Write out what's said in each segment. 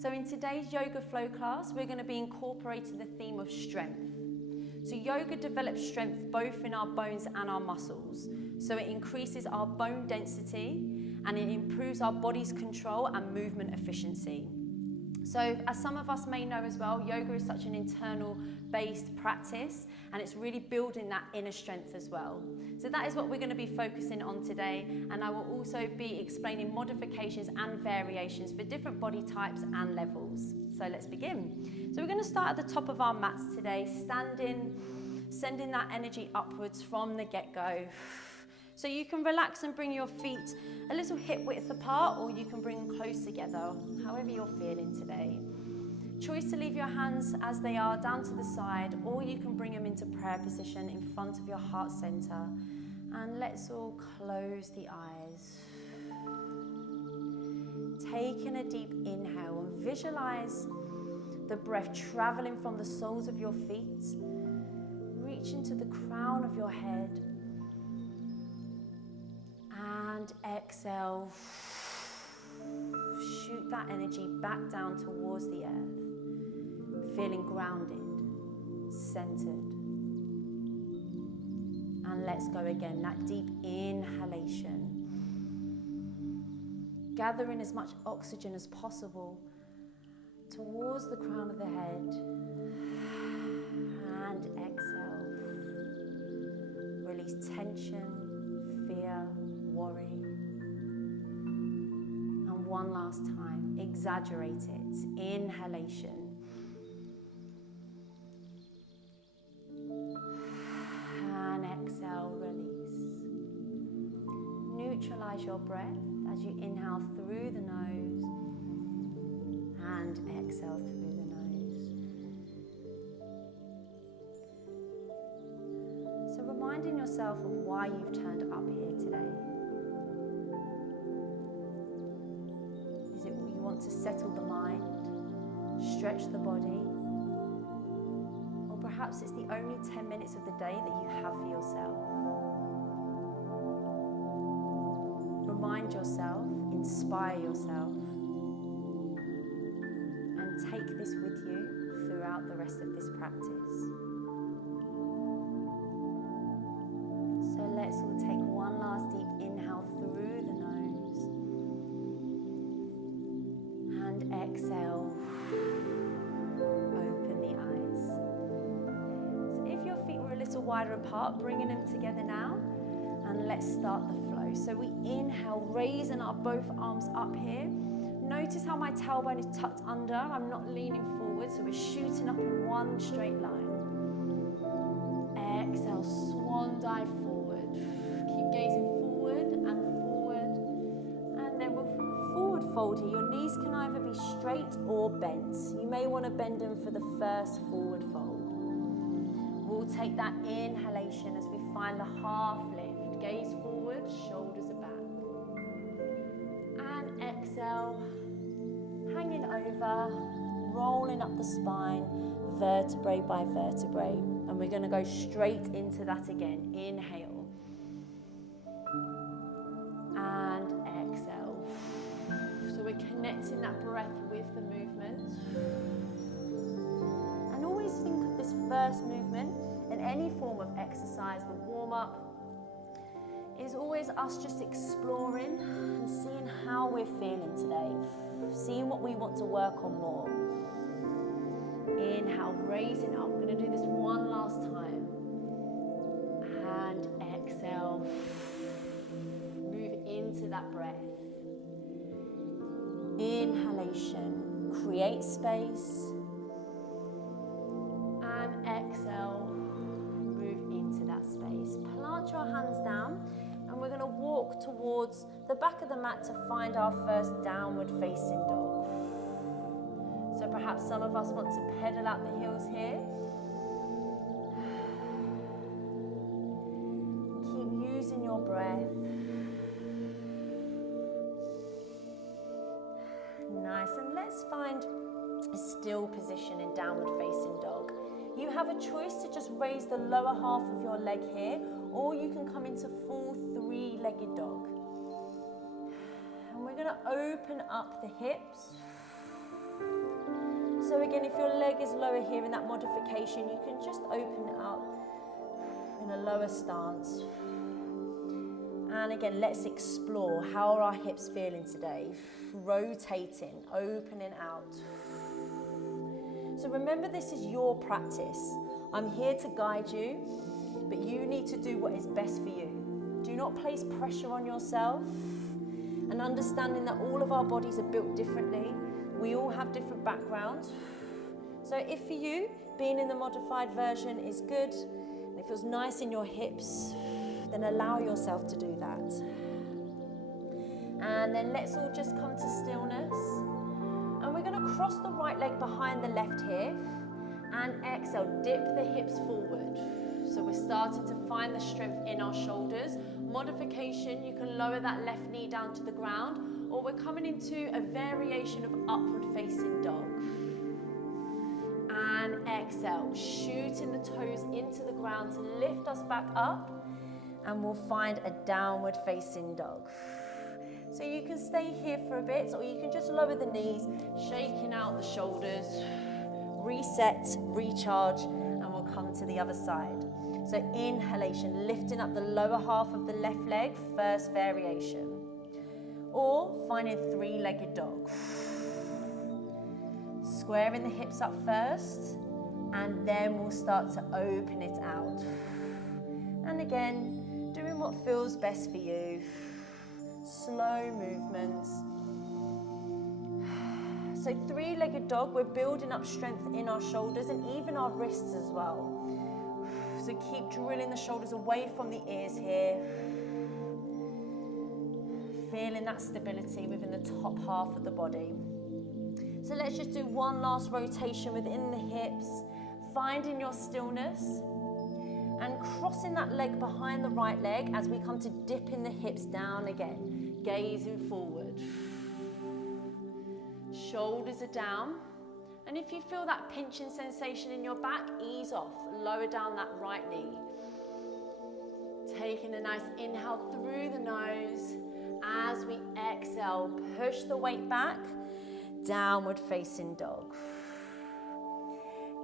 So in today's yoga flow class, we're going to be incorporating the theme of strength. So yoga develops strength both in our bones and our muscles. So it increases our bone density and it improves our body's control and movement efficiency. So as some of us may know as well, yoga is such an internal based practice and it's really building that inner strength as well. So that is what we're going to be focusing on today, and I will also be explaining modifications and variations for different body types and levels. So let's begin. So we're going to start at the top of our mats today, standing, sending that energy upwards from the get-go. So you can relax and bring your feet a little hip width apart, or you can bring them close together, however you're feeling today. Choice to leave your hands as they are down to the side, or you can bring them into prayer position in front of your heart center. And let's all close the eyes. Taking a deep inhale and visualize the breath traveling from the soles of your feet, reaching to the crown of your head. And exhale, shoot that energy back down towards the earth, feeling grounded, centered. And let's go again, that deep inhalation. Gathering as much oxygen as possible towards the crown of the head. And exhale. Release tension, fear, worry. And one last time, exaggerate it. Inhalation. And exhale, release. Neutralize your breath as you inhale through the nose and exhale through the nose. So reminding yourself of why you've turned up here today. Is it you want to settle the mind, stretch the body, or perhaps it's the only 10 minutes of the day that you have for yourself? Remind yourself, inspire yourself, and take this with you throughout the rest of this practice. So let's all take one last deep inhale through the nose and exhale, open the eyes. So if your feet were a little wider apart, bringing them together now, and let's start the flow. So we inhale, raising our both arms up here. Notice how my tailbone is tucked under. I'm not leaning forward, so we're shooting up in one straight line. Exhale, swan dive forward. Keep gazing forward and forward. And then we'll forward fold here. Your knees can either be straight or bent. You may want to bend them for the first forward fold. We'll take that inhalation as we find the half lift. Gaze forward, shoulders are back. And exhale, hanging over, rolling up the spine, vertebrae by vertebrae. And we're going to go straight into that again. Inhale. And exhale. So we're connecting that breath with the movement. And always think of this first movement in any form of exercise, the warm-up, is always us just exploring and seeing how we're feeling today, seeing what we want to work on more. Inhale, raising up. We're going to do this one last time. And exhale. Move into that breath. Inhalation, create space. And exhale, move into that space. Plant your hands down. And we're going to walk towards the back of the mat to find our first downward facing dog. So perhaps some of us want to pedal out the heels here. Keep using your breath. Nice, and let's find a still position in downward facing dog. You have a choice to just raise the lower half of your leg here, or you can come into full three-legged dog. And we're going to open up the hips. So again, if your leg is lower here in that modification, you can just open it out in a lower stance. And again, let's explore, how are our hips feeling today? Rotating, opening out. So remember, this is your practice. I'm here to guide you, but you need to do what is best for you. Do not place pressure on yourself, and understanding that all of our bodies are built differently. We all have different backgrounds. So if for you, being in the modified version is good, and it feels nice in your hips, then allow yourself to do that. And then let's all just come to stillness. And we're going to cross the right leg behind the left here. And exhale, dip the hips forward. So we're starting to find the strength in our shoulders. Modification, you can lower that left knee down to the ground, or we're coming into a variation of upward facing dog. And exhale, shooting the toes into the ground to lift us back up. And we'll find a downward facing dog. So you can stay here for a bit, or you can just lower the knees, shaking out the shoulders, reset, recharge, and we'll come to the other side. So inhalation, lifting up the lower half of the left leg, first variation. Or finding three-legged dog. Squaring the hips up first, and then we'll start to open it out. And again, doing what feels best for you. Slow movements. So three-legged dog, we're building up strength in our shoulders and even our wrists as well. So keep drilling the shoulders away from the ears here. Feeling that stability within the top half of the body. So let's just do one last rotation within the hips, finding your stillness. And crossing that leg behind the right leg as we come to dipping the hips down again. Gazing forward. Shoulders are down. And if you feel that pinching sensation in your back, ease off. Lower down that right knee. Taking a nice inhale through the nose. As we exhale, push the weight back. Downward facing dog.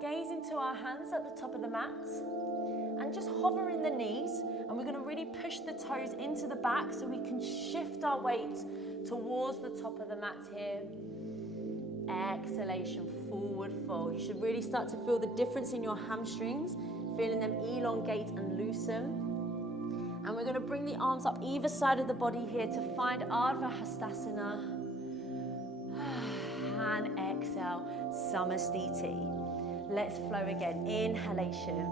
Gaze into our hands at the top of the mat. And just hover in the knees, and we're going to really push the toes into the back so we can shift our weight towards the top of the mat here. Exhalation, forward fold. You should really start to feel the difference in your hamstrings, feeling them elongate and loosen. And we're going to bring the arms up either side of the body here to find Ardha Hastasana. And exhale, Samasthiti. Let's flow again. Inhalation.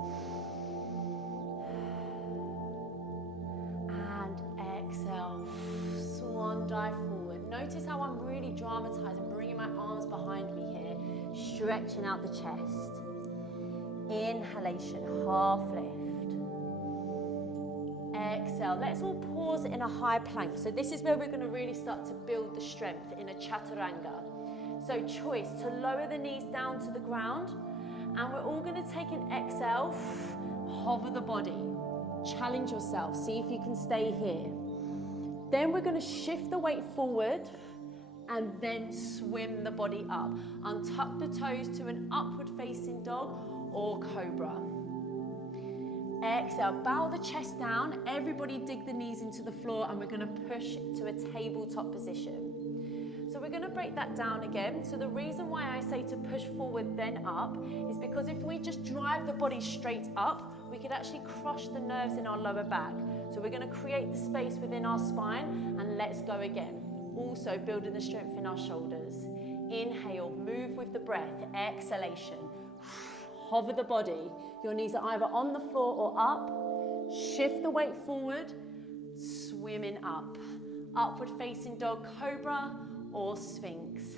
Exhale, swan dive forward. Notice how I'm really dramatizing, bringing my arms behind me here, stretching out the chest. Inhalation, half lift. Exhale, let's all pause in a high plank. So this is where we're going to really start to build the strength in a chaturanga. So choice to lower the knees down to the ground, and we're all going to take an exhale, hover the body. Challenge yourself, see if you can stay here. Then we're going to shift the weight forward and then swim the body up. Untuck the toes to an upward facing dog or cobra. Exhale, bow the chest down. Everybody dig the knees into the floor, and we're going to push to a tabletop position. So we're going to break that down again. So the reason why I say to push forward then up is because if we just drive the body straight up, we could actually crush the nerves in our lower back. So we're going to create the space within our spine, and let's go again. Also building the strength in our shoulders. Inhale, move with the breath. Exhalation. Hover the body. Your knees are either on the floor or up. Shift the weight forward. Swimming up. Upward facing dog, cobra or sphinx.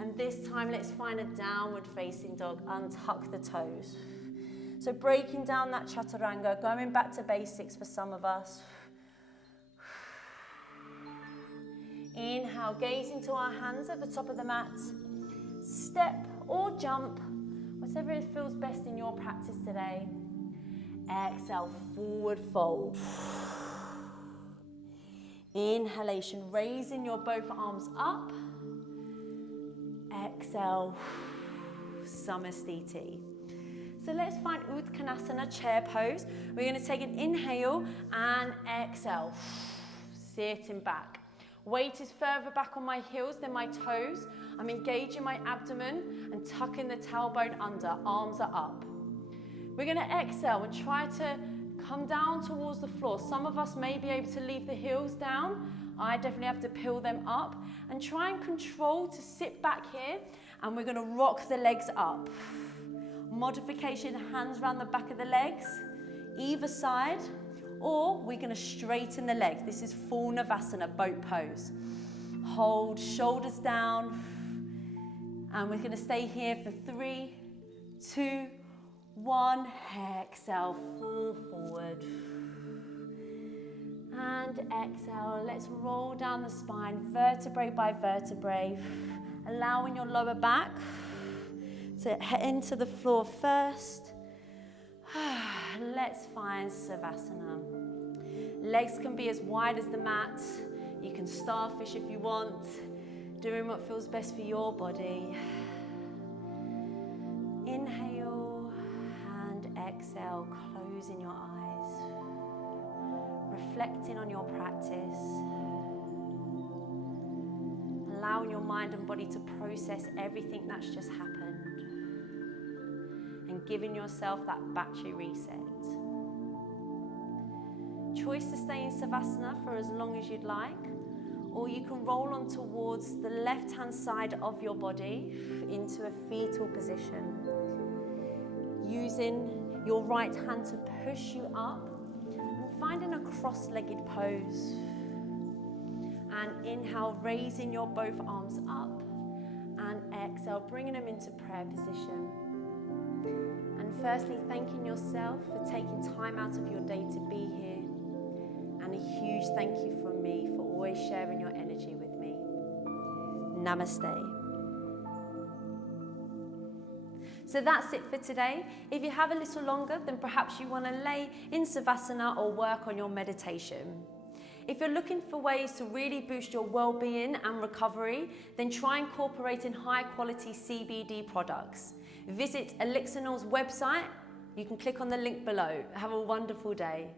And this time let's find a downward facing dog. Untuck the toes. So breaking down that chaturanga, going back to basics for some of us. Inhale, gaze into our hands at the top of the mat. Step or jump, whatever it feels best in your practice today. Exhale, forward fold. Inhalation, raising your both arms up. Exhale, Samastiti. So let's find Uttanasana, chair pose. We're going to take an inhale and exhale, sitting back. Weight is further back on my heels than my toes. I'm engaging my abdomen and tucking the tailbone under, arms are up. We're going to exhale and try to come down towards the floor. Some of us may be able to leave the heels down. I definitely have to peel them up. And try and control to sit back here. And we're going to rock the legs up. Modification, hands around the back of the legs, either side. Or we're going to straighten the legs. This is full Navasana, boat pose. Hold, shoulders down. And we're going to stay here for 3, 2, 1. Exhale, fall forward. And exhale. Let's roll down the spine, vertebrae by vertebrae. Allowing your lower back to head into the floor first. Let's find Savasana. Legs can be as wide as the mat. You can starfish if you want, doing what feels best for your body. Inhale and exhale, closing your eyes. Reflecting on your practice. Allowing your mind and body to process everything that's just happened. And giving yourself that battery reset. Choice to stay in Savasana for as long as you'd like, or you can roll on towards the left-hand side of your body into a fetal position. Using your right hand to push you up and finding a cross-legged pose. And inhale, raising your both arms up, and exhale, bringing them into prayer position. And firstly, thanking yourself for taking time out of your day to be here. And a huge thank you from me for always sharing your energy with me. Namaste. So that's it for today. If you have a little longer, then perhaps you want to lay in Savasana or work on your meditation. If you're looking for ways to really boost your well-being and recovery, then try incorporating high-quality CBD products. Visit Elixinol's website. You can click on the link below. Have a wonderful day.